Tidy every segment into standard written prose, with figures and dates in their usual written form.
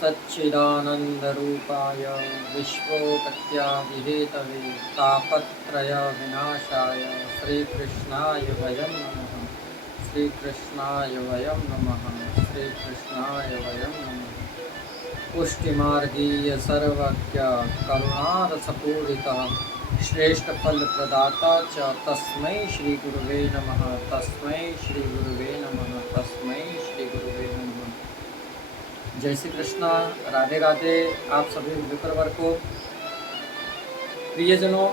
सच्चिदानन्दरूपाय विश्वोपत्यादिहेतवे तापत्रयविनाशाय श्रीकृष्णाय वयं नमः। श्रीकृष्णाय वयं नमः। श्रीकृष्णाय वयं नमः। पुष्टिमार्गीय सर्वज्ञ करुणारसपूरितः श्रेष्ठफलप्रदाता च तस्मै श्रीगुरुवे नमः। तस्मै श्रीगुरुवे नमः। तस्मै श्रीगुरुवे नमः। जय श्री कृष्णा। राधे राधे आप सभी मित्रवर को। प्रियजनों,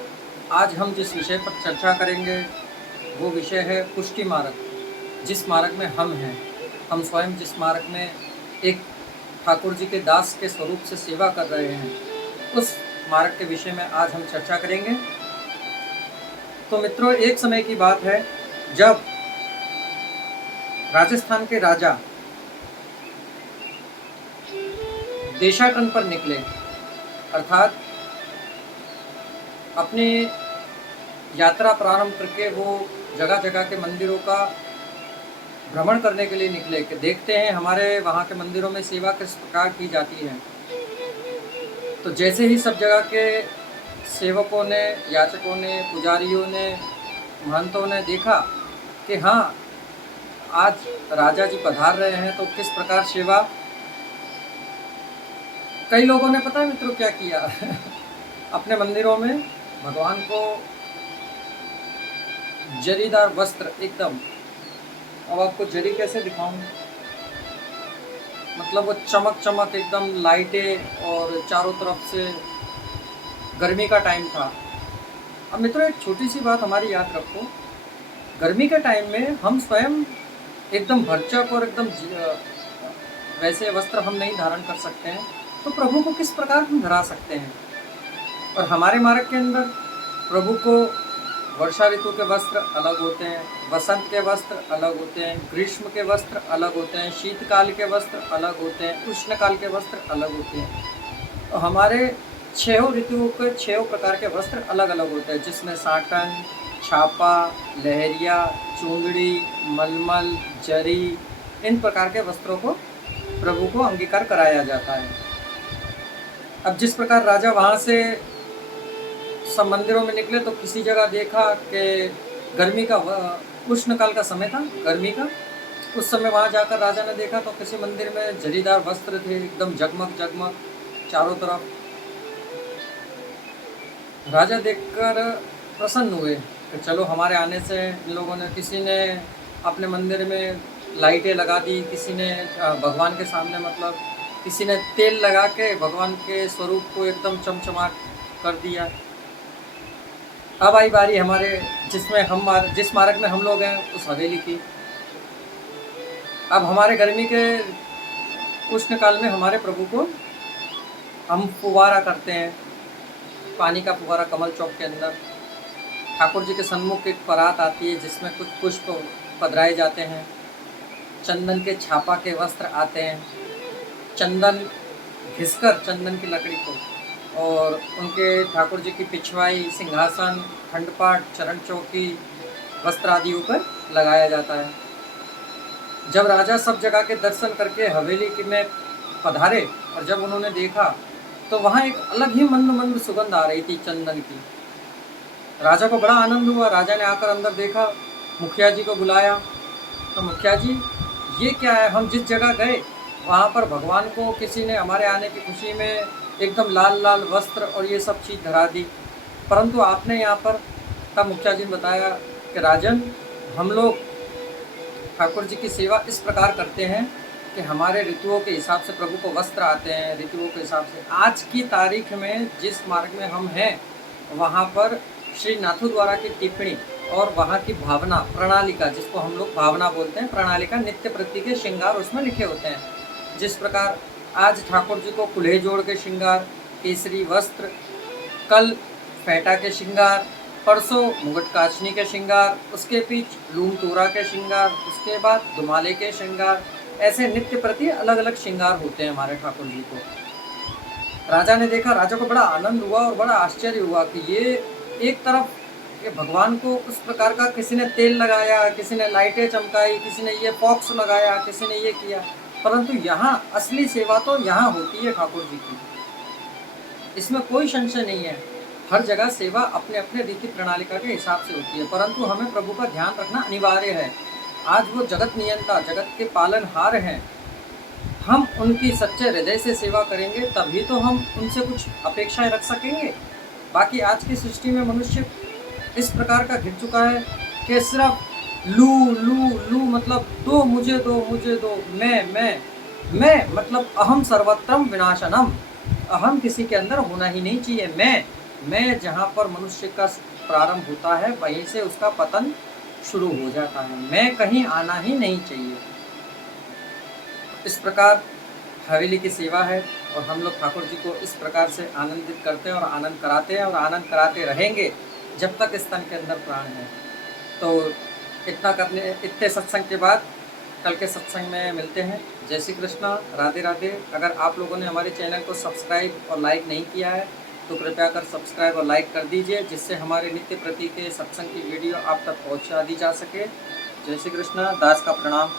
आज हम जिस विषय पर चर्चा करेंगे वो विषय है पुष्टि मार्ग। जिस मार्ग में हम हैं, हम स्वयं जिस मार्ग में एक ठाकुर जी के दास के स्वरूप से सेवा कर रहे हैं, उस मार्ग के विषय में आज हम चर्चा करेंगे। तो मित्रों, एक समय की बात है जब राजस्थान के राजा देशाटन पर निकले, अर्थात अपनी यात्रा प्रारंभ करके वो जगह जगह के मंदिरों का भ्रमण करने के लिए निकले कि देखते हैं हमारे वहाँ के मंदिरों में सेवा किस प्रकार की जाती है। तो जैसे ही सब जगह के सेवकों ने, याचकों ने, पुजारियों ने, महंतों ने देखा कि हाँ, आज राजा जी पधार रहे हैं, तो किस प्रकार सेवा। कई लोगों ने, पता है मित्रों क्या किया अपने मंदिरों में भगवान को जरीदार वस्त्र, एकदम, अब आपको जरी कैसे दिखाऊं, मतलब वो चमक चमक एकदम लाइटें, और चारों तरफ से गर्मी का टाइम था। अब मित्रों, एक छोटी सी बात हमारी याद रखो, गर्मी के टाइम में हम स्वयं एकदम भरचक और एकदम वैसे वस्त्र हम नहीं धारण कर सकते हैं, तो प्रभु को किस प्रकार हम धरा सकते हैं। और हमारे मार्ग के अंदर प्रभु को वर्षा ऋतु के वस्त्र अलग होते हैं, वसंत के वस्त्र अलग होते हैं, ग्रीष्म के वस्त्र अलग होते हैं, शीतकाल के वस्त्र अलग होते हैं, उष्णकाल के वस्त्र अलग होते हैं। तो हमारे 6 ऋतुओं के 6 प्रकार के वस्त्र अलग अलग होते हैं, जिसमें साटन, छापा, लहरिया, चूंगड़ी, मलमल, जरी, इन प्रकार के वस्त्रों को प्रभु को अंगीकार कराया जाता है। अब जिस प्रकार राजा वहाँ से सब मंदिरों में निकले, तो किसी जगह देखा कि गर्मी का, उष्णकाल का समय था, गर्मी का, उस समय वहाँ जाकर राजा ने देखा तो किसी मंदिर में जरीदार वस्त्र थे, एकदम जगमग जगमग चारों तरफ। राजा देखकर प्रसन्न हुए कि चलो, हमारे आने से इन लोगों ने, किसी ने अपने मंदिर में लाइटें लगा दी, किसी ने भगवान के सामने, मतलब किसी ने तेल लगा के भगवान के स्वरूप को एकदम चमचमा कर दिया। अब आई बारी हमारे, जिस मार्ग में हम लोग हैं, उस हवेली की। अब हमारे गर्मी के उष्ण काल में हमारे प्रभु को हम फुवारा करते हैं, पानी का फुवारा कमल चौक के अंदर। ठाकुर जी के सन्मुख एक परात आती है जिसमें कुछ पुष्प पधराए जाते हैं, चंदन के छापा के वस्त्र आते हैं, चंदन घिसकर चंदन की लकड़ी को, और उनके ठाकुर जी की पिछवाई, सिंहासन, खंडपाठ, चरण चौकी, वस्त्र आदियों पर लगाया जाता है। जब राजा सब जगह के दर्शन करके हवेली में पधारे, और जब उन्होंने देखा तो वहाँ एक अलग ही मंद मंद सुगंध आ रही थी चंदन की। राजा को बड़ा आनंद हुआ। राजा ने आकर अंदर देखा, मुखिया जी को बुलाया। तो मुखिया जी, ये क्या है? हम जिस जगह गए वहाँ पर भगवान को किसी ने हमारे आने की खुशी में एकदम लाल लाल वस्त्र और ये सब चीज़ धरा दी, परंतु आपने यहाँ पर। तब मुखिया जी ने बताया कि राजन, हम लोग ठाकुर जी की सेवा इस प्रकार करते हैं कि हमारे ऋतुओं के हिसाब से प्रभु को वस्त्र आते हैं, ऋतुओं के हिसाब से। आज की तारीख में जिस मार्ग में हम हैं, वहाँ पर श्री नाथू द्वारा की टिप्पणी और वहाँ की भावना, प्रणालिका, जिसको हम लोग भावना बोलते हैं, प्रणालिका, नित्य प्रति के श्रृंगार उसमें लिखे होते हैं। जिस प्रकार आज ठाकुर जी को कुल्हे जोड़ के श्रृंगार, केसरी वस्त्र, कल फेंटा के श्रृंगार, परसों मुगट काचनी के श्रृंगार, उसके बीच लूम तोरा के श्रृंगार, उसके बाद दुमाले के श्रृंगार, ऐसे नित्य प्रति अलग अलग श्रृंगार होते हैं हमारे ठाकुर जी को। राजा ने देखा, राजा को बड़ा आनंद हुआ और बड़ा आश्चर्य हुआ कि ये एक तरफ कि भगवान को उस प्रकार का, किसी ने तेल लगाया, किसी ने लाइटें चमकाई, किसी ने ये फॉक्स लगाया, किसी ने ये किया, परंतु यहाँ असली सेवा तो यहाँ होती है ठाकुर जी की, इसमें कोई संशय नहीं है। हर जगह सेवा अपने अपने रीति प्रणालिका के हिसाब से होती है, परंतु हमें प्रभु का ध्यान रखना अनिवार्य है। आज वो जगत नियंता, जगत के पालनहार हैं। हम उनकी सच्चे हृदय से सेवा करेंगे तभी तो हम उनसे कुछ अपेक्षाएं रख सकेंगे। बाकी आज की सृष्टि में मनुष्य इस प्रकार का घिर चुका है कि सिर्फ लू लू लू मतलब दो मुझे दो मुझे दो, मैं मतलब अहम सर्वत्रम विनाशनम। अहम किसी के अंदर होना ही नहीं चाहिए। मैं जहाँ पर मनुष्य का प्रारंभ होता है वहीं से उसका पतन शुरू हो जाता है। मैं कहीं आना ही नहीं चाहिए। इस प्रकार हवेली की सेवा है और हम लोग ठाकुर जी को इस प्रकार से आनंदित करते हैं और आनंद कराते हैं और आनंद कराते रहेंगे जब तक इस तन के अंदर प्राण है। तो इतने सत्संग के बाद कल के सत्संग में मिलते हैं। जय श्री कृष्णा, राधे राधे। अगर आप लोगों ने हमारे चैनल को सब्सक्राइब और लाइक नहीं किया है तो कृपया कर सब्सक्राइब और लाइक कर दीजिए, जिससे हमारे नित्य प्रति के सत्संग की वीडियो आप तक पहुंचा दी जा सके। जय श्री कृष्णा, दास का प्रणाम।